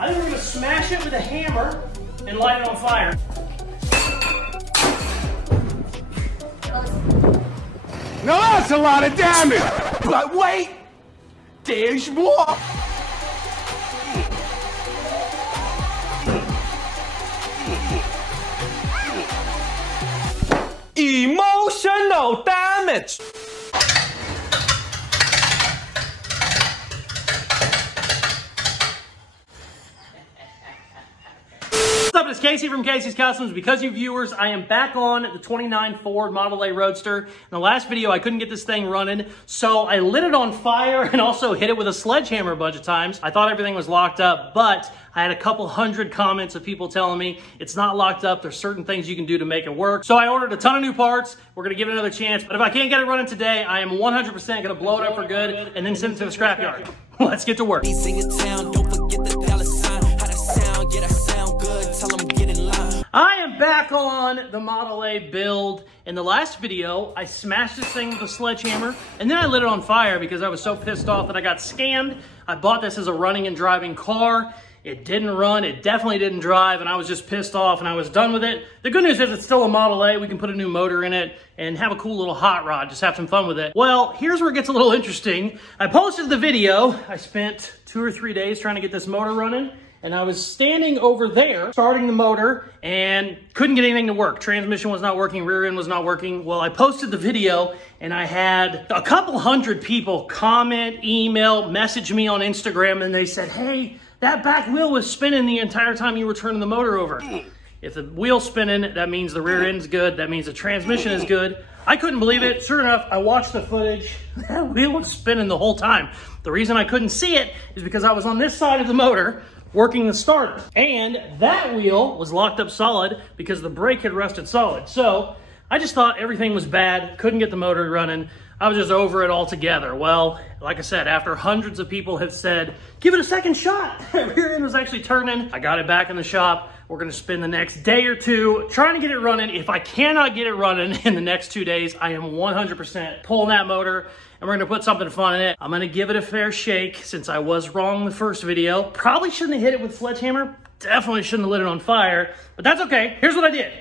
I think we're gonna smash it with a hammer and light it on fire. Now that's a lot of damage! But wait! There's more! Emotional damage! What's up, it's Casey from Casey's Customs. Because you viewers, I am back on the 29 Ford Model A Roadster. In the last video, I couldn't get this thing running, so I lit it on fire and also hit it with a sledgehammer a bunch of times. I thought everything was locked up, but I had a couple hundred comments of people telling me it's not locked up. There's certain things you can do to make it work. So I ordered a ton of new parts. We're gonna give it another chance, but if I can't get it running today, I am 100% gonna blow it up for good and then send it to the scrapyard. Let's get to work. I am back on the Model A build. In the last video, I smashed this thing with a sledgehammer, and then I lit it on fire because I was so pissed off that I got scammed. I bought this as a running and driving car. It didn't run, it definitely didn't drive, and I was just pissed off and I was done with it. The good news is it's still a Model A. We can put a new motor in it and have a cool little hot rod, just have some fun with it. Well, here's where it gets a little interesting. I posted the video. I spent 2 or 3 days trying to get this motor running. And I was standing over there, starting the motor, and couldn't get anything to work. Transmission was not working, rear end was not working. Well, I posted the video, and I had a couple hundred people comment, email, message me on Instagram, and they said, hey, that back wheel was spinning the entire time you were turning the motor over. If the wheel's spinning, that means the rear end's good, that means the transmission is good. I couldn't believe it. Sure enough, I watched the footage. That wheel was spinning the whole time. The reason I couldn't see it is because I was on this side of the motor, working the starter. And that wheel was locked up solid because the brake had rusted solid. So I just thought everything was bad, couldn't get the motor running. I was just over it altogether. Well, like I said, after hundreds of people have said, give it a second shot. Rear end was actually turning. I got it back in the shop. We're gonna spend the next day or two trying to get it running. If I cannot get it running in the next 2 days, I am 100% pulling that motor and we're gonna put something fun in it. I'm gonna give it a fair shake since I was wrong the first video. Probably shouldn't have hit it with sledgehammer. Definitely shouldn't have lit it on fire, but that's okay. Here's what I did.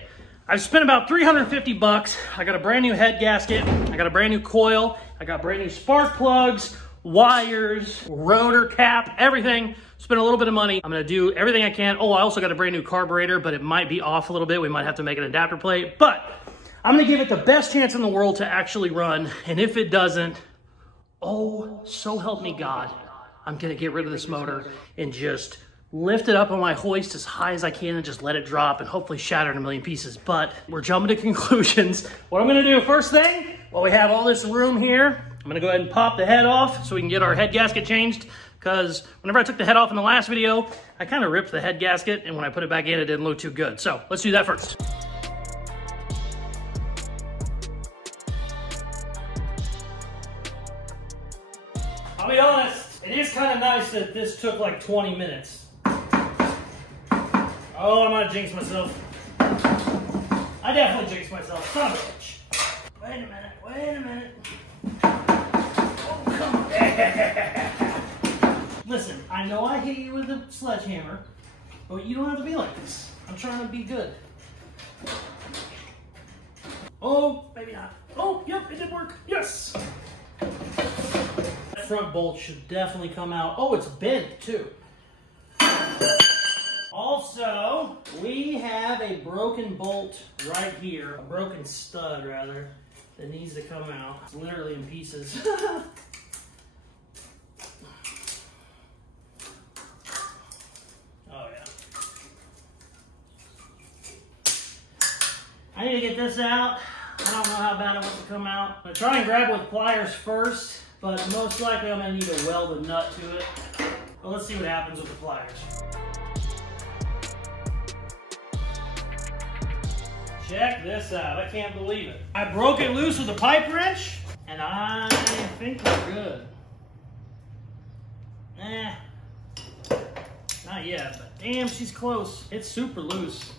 I've spent about 350 bucks. I got a brand new head gasket. I got a brand new coil. I got brand new spark plugs, wires, rotor cap, everything. Spent a little bit of money. I'm gonna do everything I can. Oh, I also got a brand new carburetor, but it might be off a little bit. We might have to make an adapter plate, but I'm gonna give it the best chance in the world to actually run. And if it doesn't, oh, so help me God, I'm gonna get rid of this motor and just lift it up on my hoist as high as I can and just let it drop and hopefully shatter in a million pieces. But we're jumping to conclusions. What I'm gonna do first thing, while we have all this room here, I'm gonna go ahead and pop the head off so we can get our head gasket changed, because whenever I took the head off in the last video, I kind of ripped the head gasket, and when I put it back in, it didn't look too good. So let's do that first. I'll be honest, it is kind of nice that this took like 20 minutes. Oh, I might jinx myself. I definitely jinxed myself. Son of a bitch. Wait a minute, wait a minute. Oh, come on. Listen, I know I hit you with a sledgehammer, but you don't have to be like this. I'm trying to be good. Oh, maybe not. Oh, yep, it did work. Yes. Front bolt should definitely come out. Oh, it's bent too. Also, we have a broken bolt right here, a broken stud rather, that needs to come out. It's literally in pieces. Oh yeah. I need to get this out. I don't know how bad it wants to come out. I'm gonna try and grab it with pliers first, but most likely I'm gonna need to weld a nut to it. But let's see what happens with the pliers. Check this out, I can't believe it. I broke it loose with a pipe wrench, and I think we're good. Not yet, but damn, she's close. It's super loose.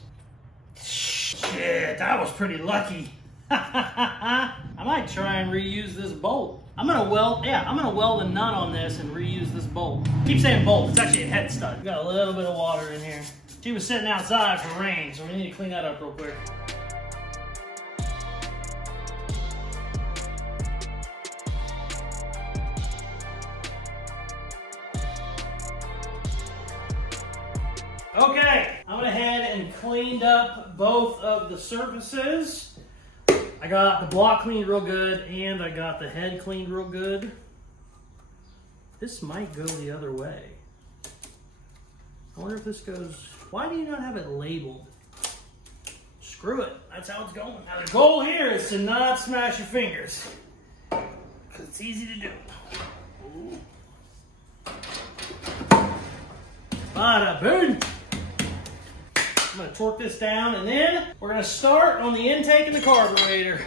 Shit, that was pretty lucky. I might try and reuse this bolt. I'm gonna weld a nut on this and reuse this bolt. Keep saying bolt, it's actually a head stud. Got a little bit of water in here. She was sitting outside for rain, so we need to clean that up real quick. Okay, I went ahead and cleaned up both of the surfaces. I got the block cleaned real good and I got the head cleaned real good. This might go the other way. I wonder if this goes, why do you not have it labeled? Screw it, that's how it's going. Now the goal here is to not smash your fingers, because it's easy to do. Bada boom. I'm gonna torque this down and then we're gonna start on the intake and the carburetor.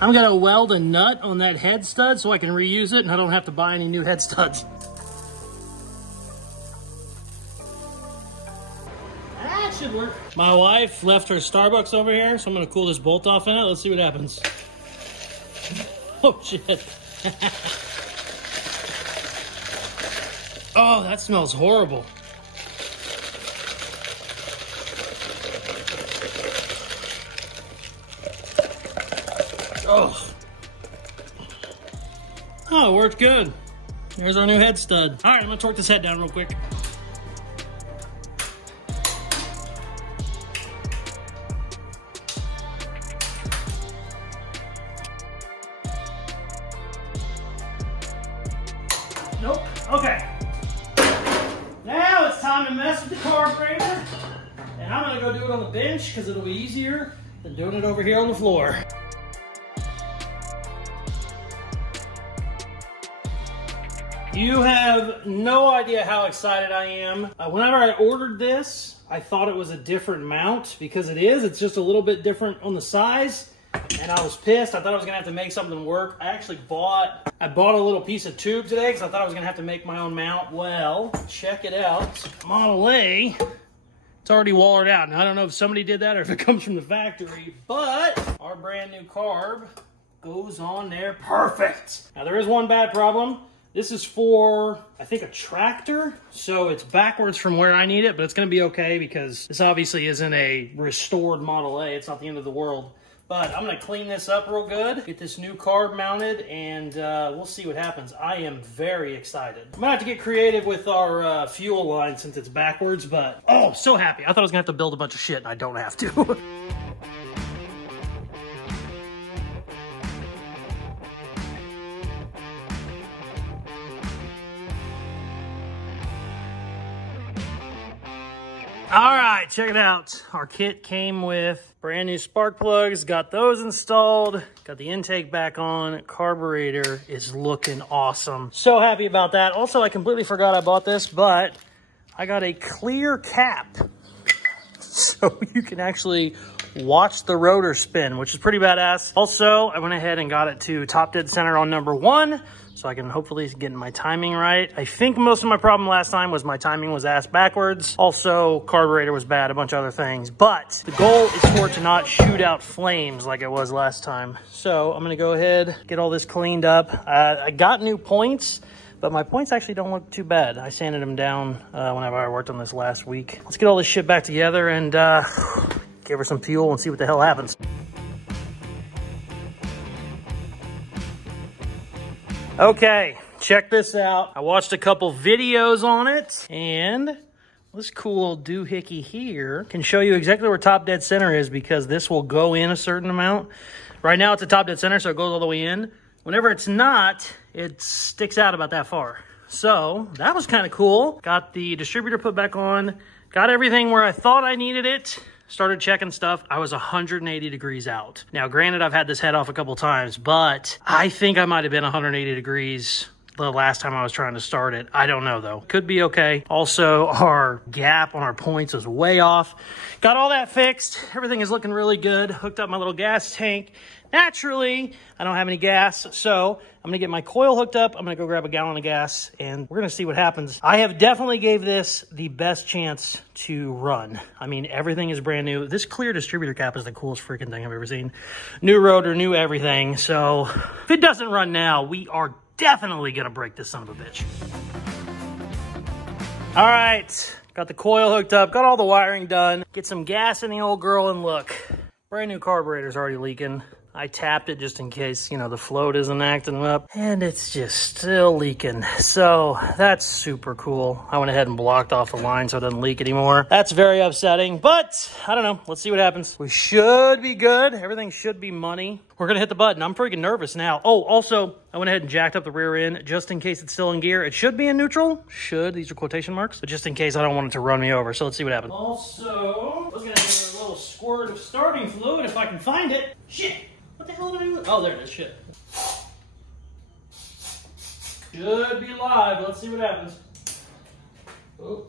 I'm gonna weld a nut on that head stud so I can reuse it and I don't have to buy any new head studs. That should work. My wife left her Starbucks over here, so I'm gonna cool this bolt off in it. Let's see what happens. Oh shit. Oh, that smells horrible. Oh, it worked good. There's our new head stud. All right, I'm gonna torque this head down real quick. Nope, okay. Now it's time to mess with the carburetor. And I'm gonna go do it on the bench because it'll be easier than doing it over here on the floor. You have no idea how excited I am. Whenever I ordered this, I thought it was a different mount because it is. It's just a little bit different on the size. And I was pissed. I thought I was gonna have to make something work. I bought a little piece of tube today because I thought I was gonna have to make my own mount. Well, check it out. Model A, it's already wallered out. Now I don't know if somebody did that or if it comes from the factory, but our brand new carb goes on there perfect. Now there is one bad problem. This is for, I think, a tractor, so it's backwards from where I need it, but it's gonna be okay because this obviously isn't a restored Model A. It's not the end of the world. But I'm gonna clean this up real good, get this new carb mounted, and we'll see what happens. I am very excited. I'm gonna have to get creative with our fuel line since it's backwards, but oh, so happy. I thought I was gonna have to build a bunch of shit, and I don't have to. All right, check it out. Our kit came with brand new spark plugs, got those installed, got the intake back on, carburetor is looking awesome. So happy about that. Also, I completely forgot I bought this, but I got a clear cap. So you can actually watch the rotor spin, which is pretty badass. Also, I went ahead and got it to top dead center on number 1. So I can hopefully get my timing right. I think most of my problem last time was my timing was ass backwards. Also, carburetor was bad, a bunch of other things. But the goal is for it to not shoot out flames like it was last time. So I'm gonna go ahead, get all this cleaned up. I got new points, but my points actually don't look too bad. I sanded them down whenever I worked on this last week. Let's get all this shit back together and give her some fuel and see what the hell happens. Okay, check this out. I watched a couple videos on it, and this cool old doohickey here can show you exactly where top dead center is because this will go in a certain amount. Right now it's a top dead center, so it goes all the way in. Whenever it's not, it sticks out about that far. So that was kind of cool. Got the distributor put back on, got everything where I thought I needed it. Started checking stuff. I was 180 degrees out. Now, granted, I've had this head off a couple times, but I think I might have been 180 degrees the last time I was trying to start it. I don't know though. Could be okay. Also, our gap on our points is way off. Got all that fixed. Everything is looking really good. Hooked up my little gas tank. Naturally, I don't have any gas, so I'm gonna get my coil hooked up. I'm gonna go grab a gallon of gas, and we're gonna see what happens. I have definitely gave this the best chance to run. I mean, everything is brand new. This clear distributor cap is the coolest freaking thing I've ever seen. New rotor, new everything. So if it doesn't run now, we are definitely gonna break this son of a bitch. All right, got the coil hooked up, got all the wiring done. Get some gas in the old girl, and look, brand new carburetor's already leaking. I tapped it just in case, you know, the float isn't acting up, and it's just still leaking. So that's super cool. I went ahead and blocked off the line so it doesn't leak anymore. That's very upsetting, but I don't know. Let's see what happens. We should be good. Everything should be money. We're gonna hit the button. I'm freaking nervous now. Oh, also, I went ahead and jacked up the rear end just in case it's still in gear. It should be in neutral. Should, these are quotation marks, but just in case I don't want it to run me over. So let's see what happens. Also, I was gonna do a little squirt of starting fluid if I can find it. Shit. What the hell did I do? Oh, there it is. Shit. Should be live. Let's see what happens. Oh.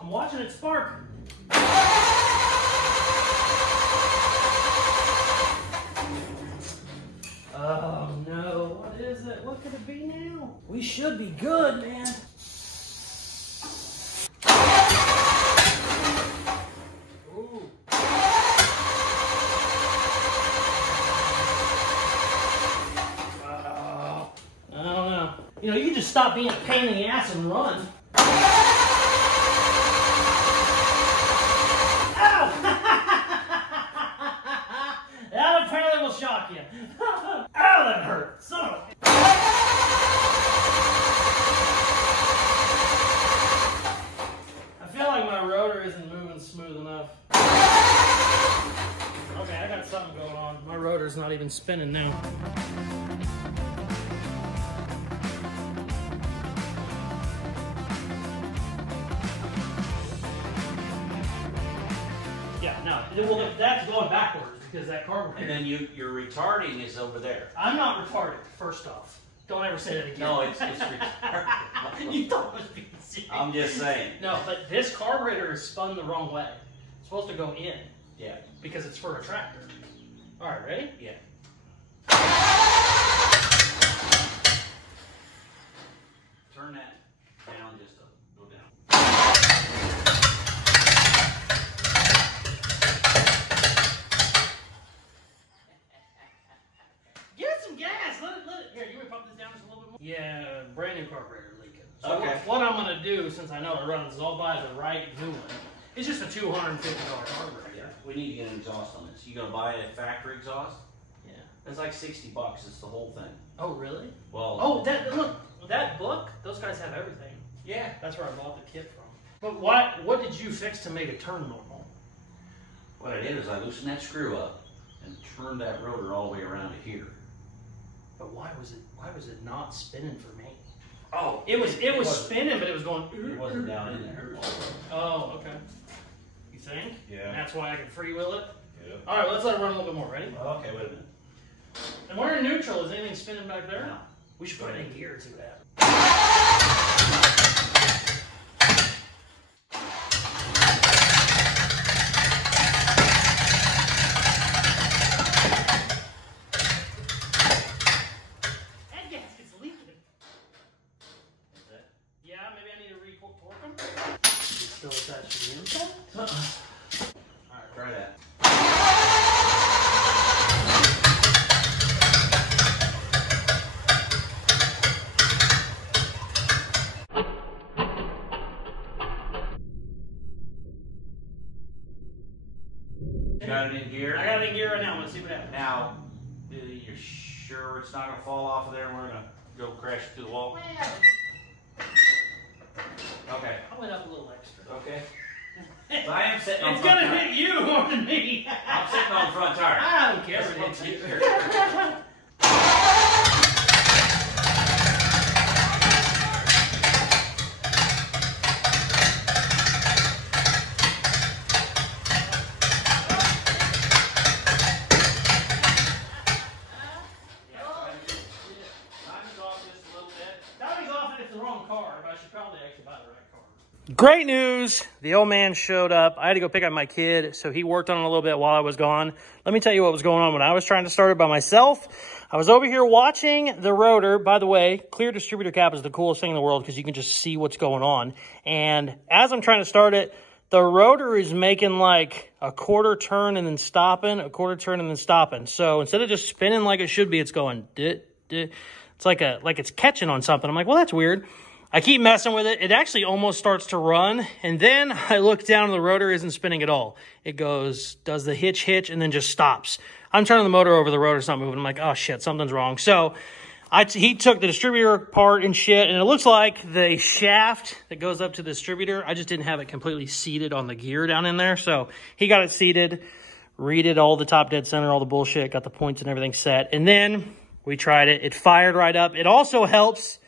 I'm watching it spark. Oh no. What is it? What could it be now? We should be good, man. You know, you can just stop being a pain in the ass and run. Ow! That apparently will shock you. Ow, that hurt. Son of a... I feel like my rotor isn't moving smooth enough. Okay, I got something going on. My rotor's not even spinning now. Yeah, no. Well, that's going backwards because that carburetor. And then your retarding is over there. I'm not retarded, first off. Don't ever say that again. No, it's retarded. You thought it was being serious. I'm just saying. No, but this carburetor is spun the wrong way. It's supposed to go in. Yeah. Because it's for a tractor. All right, ready? Yeah. Turn that down just a go down. Get some gas. Let it. Here, you want to pump this down just a little bit more? Yeah, brand new carburetor leaking. So okay. what I'm going to do, since I know it runs, is I'll buy the right new one. It's just a $250 carburetor. Yeah. We need to get an exhaust on this. You gonna buy a factory exhaust? Yeah. It's like $60. It's the whole thing. Oh, really? Well. Oh, look, that book. Those guys have everything. Yeah. That's where I bought the kit from. But what did you fix to make it turn normal? What I did is I loosened that screw up and turned that rotor all the way around to here. But why was it not spinning for me? Oh, it was spinning, but it was going. It wasn't down in there. Oh, okay. You think? Yeah. And that's why I can freewheel it? Yeah. All right, let's let it run a little bit more. Ready? Okay, wait a minute. And we're in neutral. Is anything spinning back there? No. We should put it in gear and see what happens. That gasket's leaking. Is that? Yeah, maybe I need to re-torque them. It's still attached to the inside? Alright, try that. You got it in gear? I got it in gear right now. Let's see what happens. Now, you're sure it's not going to fall off of there and we're going to go crash through the wall? Okay. I went up a little extra. Okay. But I am sitting on It's front gonna tire. hit you more than me. I'm sitting on front tire. I don't care That's if it what hits I'm you. saying. wrong carb. I should probably actually buy the right carb. Great news. The old man showed up. I had to go pick up my kid, so he worked on it a little bit while I was gone. Let me tell you what was going on when I was trying to start it by myself. I was over here watching the rotor. By the way, clear distributor cap is the coolest thing in the world because you can just see what's going on. And as I'm trying to start it, the rotor is making like a quarter turn and then stopping, a quarter turn and then stopping. So instead of just spinning like it should be, it's going, it's like it's catching on something. I'm like, well, that's weird. I keep messing with it. It actually almost starts to run. And then I look down and the rotor isn't spinning at all. It goes, does the hitch, and then just stops. I'm turning the motor over, the rotor's not moving. I'm like, oh shit, something's wrong. So he took the distributor part and shit, and it looks like the shaft that goes up to the distributor, I just didn't have it completely seated on the gear down in there. So he got it seated, reeded all the top dead center, all the bullshit, got the points and everything set. And then we tried it. It fired right up. It also helps,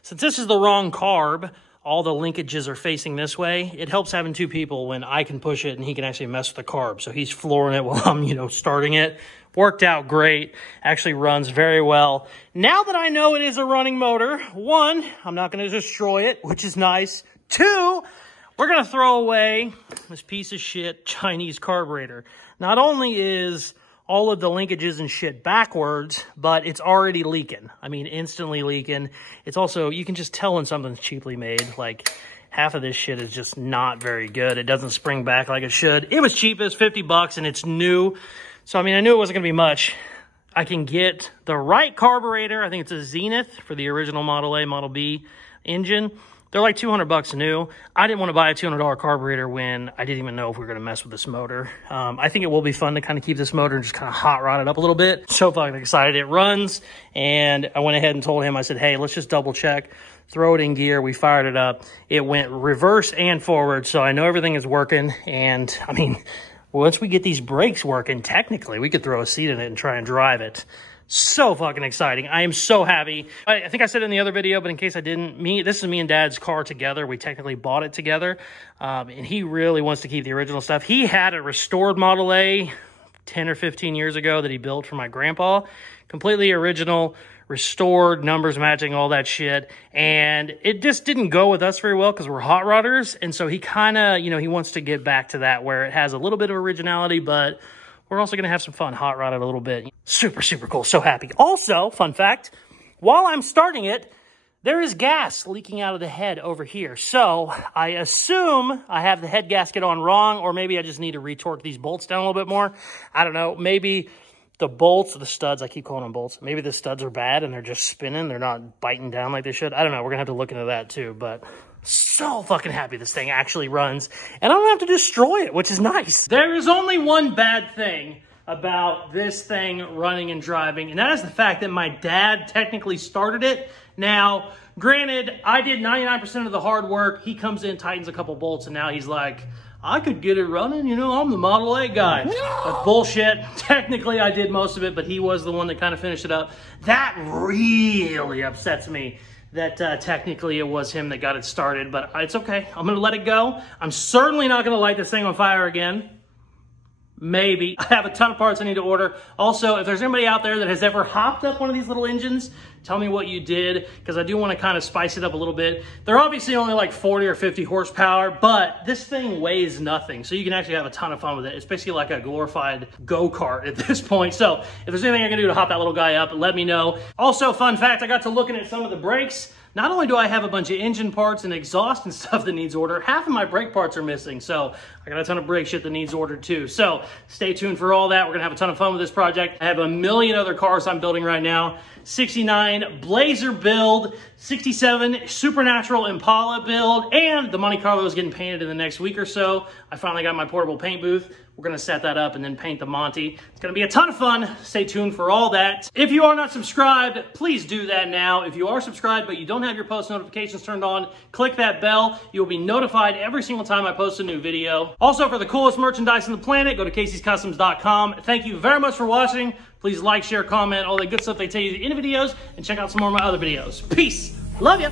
since this is the wrong carb, all the linkages are facing this way. It helps having two people when I can push it and he can actually mess with the carb. So he's flooring it while I'm, starting it. Worked out great. Actually runs very well. Now that I know it is a running motor, one, I'm not going to destroy it, which is nice. Two, we're going to throw away this piece of shit Chinese carburetor. Not only is all of the linkages and shit backwards, but it's already leaking. I mean, instantly leaking. It's also, you can just tell when something's cheaply made. Like, half of this shit is just not very good. It doesn't spring back like it should. It was cheap, it was 50 bucks, and it's new. So, I mean, I knew it wasn't gonna be much. I can get the right carburetor. I think it's a Zenith for the original Model A, Model B engine. They're like 200 bucks new. I didn't want to buy a $200 carburetor when I didn't even know if we were going to mess with this motor. I think it will be fun to kind of keep this motor and just kind of hot rod it up a little bit. So fucking excited. It runs, and I went ahead and told him, I said, hey, let's just double check, throw it in gear. We fired it up. It went reverse and forward, so I know everything is working. And I mean, once we get these brakes working, technically, we could throw a seat in it and try and drive it. So fucking exciting. I am so happy. I think I said in the other video, but in case I didn't, this is me and Dad's car together. We technically bought it together. And he really wants to keep the original stuff. He had a restored Model A 10 or 15 years ago that he built for my grandpa. Completely original, restored, numbers matching, all that shit. And it just didn't go with us very well because we're hot rodders. And so he kind of, he wants to get back to that where it has a little bit of originality, but we're also going to have some fun, hot rod it a little bit. Super, super cool. So happy. Also, fun fact, while I'm starting it, there is gas leaking out of the head over here. So I assume I have the head gasket on wrong, or maybe I just need to retorque these bolts down a little bit more. I don't know. Maybe the bolts, the studs, I keep calling them bolts. Maybe the studs are bad and they're just spinning. They're not biting down like they should. I don't know. We're going to have to look into that too, but so fucking happy this thing actually runs, and I don't have to destroy it, which is nice. There is only one bad thing about this thing running and driving, and that is the fact that my dad technically started it. Now, granted, I did 99% of the hard work. He comes in, tightens a couple bolts, and now he's like, I could get it running, I'm the Model A guy. No! That's bullshit. Technically, I did most of it, but he was the one that kind of finished it up. That really upsets me that technically it was him that got it started, but it's okay. I'm gonna let it go. I'm certainly not gonna light this thing on fire again. Maybe. I have a ton of parts I need to order. Also, if there's anybody out there that has ever hopped up one of these little engines, tell me what you did, because I do want to kind of spice it up a little bit. They're obviously only like 40 or 50 horsepower, but this thing weighs nothing, so you can actually have a ton of fun with it. It's basically like a glorified go-kart at this point. So if there's anything I can do to hop that little guy up, let me know. Also, fun fact, I got to looking at some of the brakes. Not only do I have a bunch of engine parts and exhaust and stuff that needs order, half of my brake parts are missing. So I got a ton of brake shit that needs ordered too. So stay tuned for all that. We're gonna have a ton of fun with this project. I have a million other cars I'm building right now. 69 Blazer build, 67 Supernatural Impala build, and the Monte Carlo is getting painted in the next week or so. I finally got my portable paint booth. We're gonna set that up and then paint the Monte. It's gonna be a ton of fun. Stay tuned for all that. If you are not subscribed, please do that now. If you are subscribed but you don't have your post notifications turned on, click that bell. You'll be notified every single time I post a new video. Also, for the coolest merchandise on the planet, go to Caseyscustoms.com. Thank you very much for watching. Please like, share, comment, all that good stuff they tell you in the videos, and check out some more of my other videos. Peace. Love ya.